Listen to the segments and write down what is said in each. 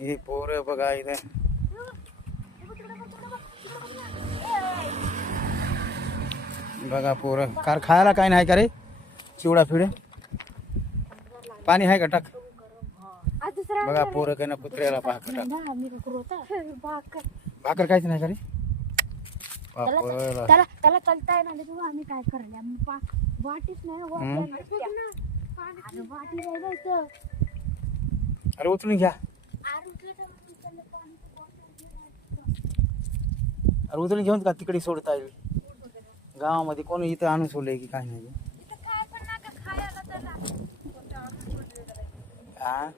हे पोरं बघा इथे. बघा पोरं. कार खायला काय नाही का रे? चिवडा फिडे. पाणी आहे का टाक? बघा पोरं काय ना कुत्र्याला भाकर टाक. भाकर काहीच नाही का रे? त्याला बापरे. त्याला त्याला चालता येणार नाही तू आम्ही काय करले आम्ही पा वाटीच नाही. वाटी राहिलं इथं. अरे उचलून घ्या. अरे उचलून घेऊन का तिकडे सोडता येईल? गावामध्ये कोणी इथं आणून सोडलंय की काय नाही? हा?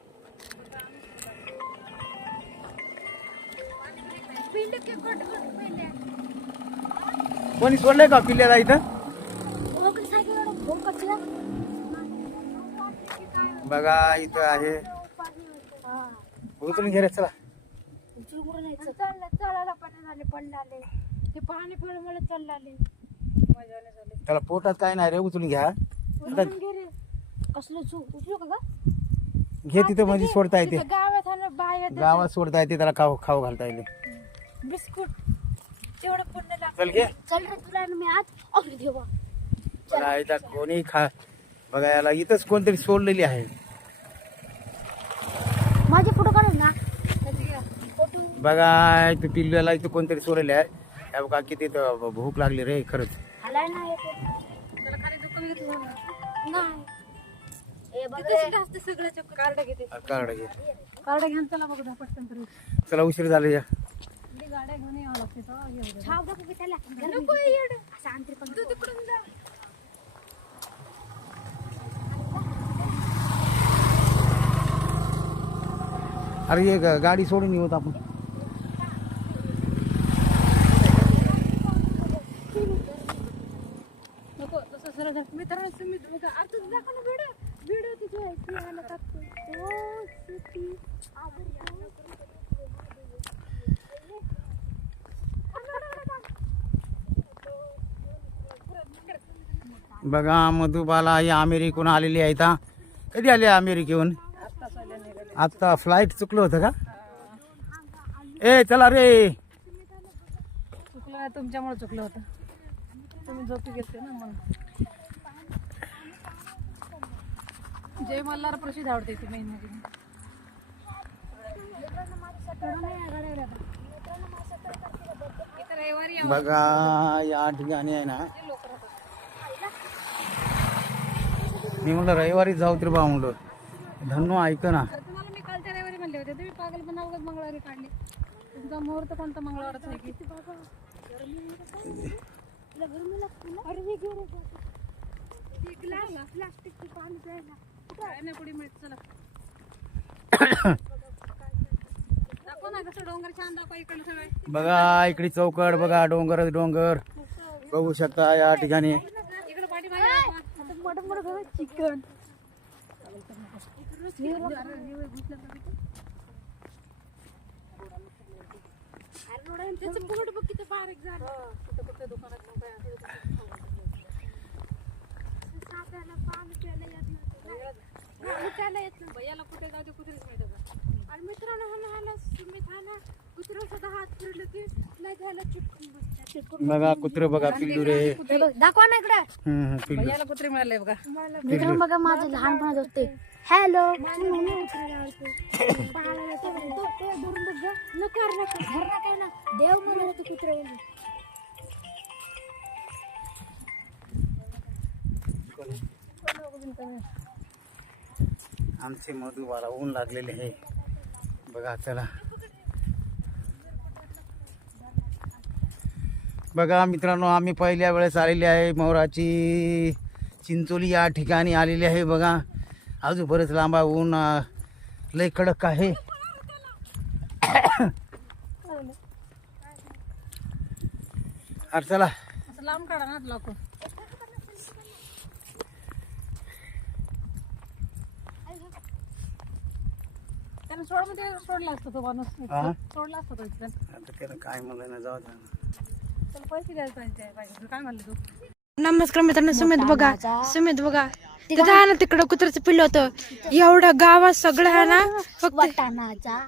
कोणी सोडलंय का पिल्ल्याला इथं? बघा इथं आहे. उचलून घे रे चला. चाललं चालायला पण झाले पडलाले ते पाणी पिलं मला चाललाले त्याला पोटात काय नाही रे उचलून घ्या. उचलून घे रे कसलं चू उचलू का ग घे तिथं म्हणजे सोडता येते. तिथं गावात आहे ना बाहेर गावात सोडता येते त्याला खाऊ खाऊ घालता येते. बिस्कुट तेवढं पुण्य लागतं चल घे. चल रे तुला ना मी आज अरे देवा बघा इथं कोणी खा बघायला इथंच कोणतरी सोडलेली आहे माझे फोटो काढून ना फोटो बघा इथं पिल्ल्याला इथं कोणतरी सोडलेले आहे बघा किती भूक लागली रे खरंच. हे कार्ड घेते कार्ड घे. कार्ड घेऊन चला बघ पटकन तरी. चला उशीर झाले या. गाड्या घेऊन यावं लागते अरे ये ग- गाडी सोडून येऊ आपण नको तसं सरळ जा. मित्रांनो तुम्ही बघा आता दाखव ना व्हिडिओ व्हिडिओ तिथे आहे ती आला टाकतो. ओ सुटी बघा मधुबाला या अमेरिकेहून आलेली आहे इथं. कधी आली अमेरिकेहून? आता फ्लाईट चुकलं होतं का? ए चला रे. चुकलं तुमच्यामुळे चुकलं होतं. तुम्ही झोपी घेतले ना म्हणून. जय मल्हार प्रसिद्ध आवडते ती मेन मध्ये बघा या ठिकाणी आहे ना. मी म्हणलं रविवारी जाऊ तरी बा म्हणलं. धन्नो ऐक ना. तुम्हाला मी कालच्या रविवारी म्हणले होते तुम्ही पागल पण मंगळवारी काढले. तुमचा मुहूर्त कोणता मंगळवारच आहे की? प्लास्टिकची बघा इकडे चौकड बघा डोंगर डोंगर. बघू शकता या ठिकाणी. चिकन दुकानात येत भैयाला कुठे जाऊ दे कुठेच. आणि मित्रांनो हा ना आला सुमित हा ना कुत्रा सुद्धा हात फिरलं की नाही झालं चिपकून बसतात. बघा कुत्र बघा पिल्लू रे. दाखवा ना इकडे. हम्म, हम्म, पिल्लू. भैयाला कुत्रे मिळाले बघा. मित्रांनो बघा माझं लहानपणात होते. हॅलो देव मला होते कुत्रा आमचे मधुबाला ऊन लागलेले आहे. बघा चला. बघा मित्रांनो आम्ही पहिल्या वेळेस आलेली आहे मोराची चिंचोली या ठिकाणी आलेली आहे बघा. अजून बरेच लांबा ऊन लय कडक आहे. अरे चला. लांब काढा ना त्यानं सोडमध्ये सोडला असतो तो माणूस. हा? सोडला असतो तो इथं आता त्याला काय म्हणलं ना जाऊ द्या त्याला पैसे द्यायला पाहिजे पाहिजे. काय म्हणले तू? नमस्कार मित्रांनो सुमित बघा. सुमित बघा. तिथं आहे ना तिकडं कुत्र्याचं पिल्लं होतं. एवढं गावात सगळं आहे ना फक्त वटाणाचा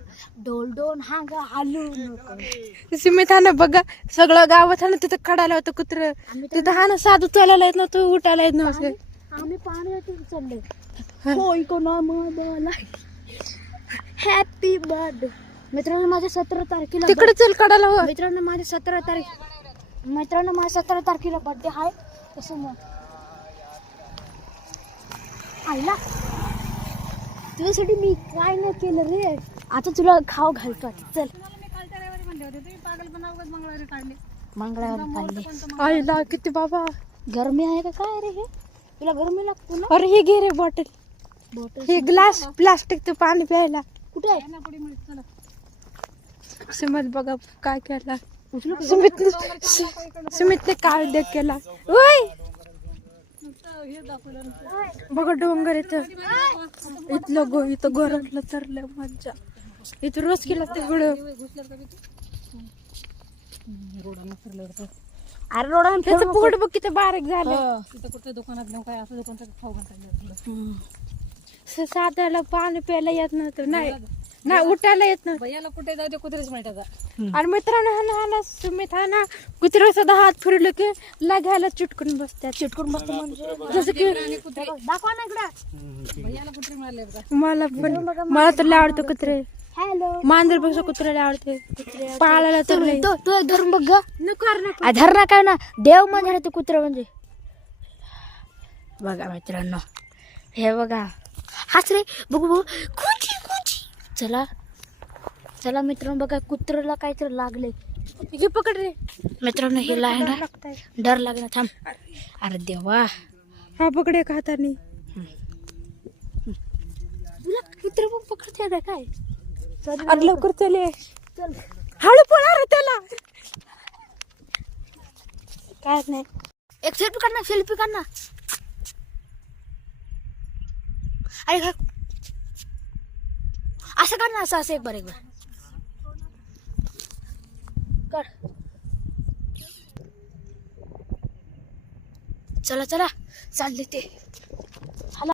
डोल डोल हा ग हालू नको. सुमित आहे ना बघा. सगळं गावात आहे ना तिथं कडायला होतं कुत्र. तिथं आहे ना साधू चालायला येत नव्हतं उठायला येत नव्हतं. आम्ही पाण्यातून चालले होय कोणा मला हॅपी बर्थडे मित्रांनो माझ्या सतरा तारखेला तिकडे चल कडायला हो मित्रांनो माझ्या सतरा तारीख मित्रांनो माझ्या सतरा तारखेला बर्थडे आहे तसं मग. आईला. तुझ्यासाठी मी काय नाही केलं रे. आता तुला खाऊ घालतो आता. चल. मंगळवारी काढले. आईला किती बाबा. गरमी आहे का? काय रे हे? तुला गरमी लागतो ना? अरे हे घे रे बॉटल हे ग्लास प्लास्टिकचं पाणी प्यायला. कुठे आहे? सुमित बघा काय केला. सुमित सुमितने काय देख केला. ओय! बघा डोंगर इथं. इथलं गो इथं घरातलं चरलं मज्जा. इथं रोज केला तिकडं अरे रोडा त्याचं पोट बघ किती बारीक झालं. स- साध्याला पाणी प्यायला येत नव्हतं. नाही नाही उठायला येत नव्हतं. याला कुठे जाऊ दे कुत्रेच मिळतात आणि मित्रांनो हा ना हा ना सुमित हा ना कुत्रा सुद्धा हात फिरलं की लागायला चिटकून बसतात. चिटकून बसत म्हणजे. जसं की दाखवा ना इकडं. याला कुत्रे मिळाले बघा. मला पण मला तर लय आवडतं कुत्रे. हॅलो. मांजरपेक्षा कुत्र्याला आवडते. पाळायला तर लय तो तो एक धरून बघ ग. नको अरे नको. आ, धरणा काय ना. देव म्हणजे ते कुत्र म्हणजे. बघा मित्रांनो हे बघा. हाच रे बघू बघू. कुची कुची चला. चला मित्रांनो बघा कुत्र्याला काहीतरी लागले घे पकड रे. मित्रांनो हे लागताय. डर लागला थांब. अरे देवा. हा पकड हाताने. तुला कुत्र पण पकडते का काय? अरे लवकर. चले चल. हळू पळा रे त्याला. काय नाही. एक सेल्फी काढ ना सेल्फी काढ ना. अरे काय असं काढ ना असं असं एक बार एक बार. कर. चला चला. चालले ते.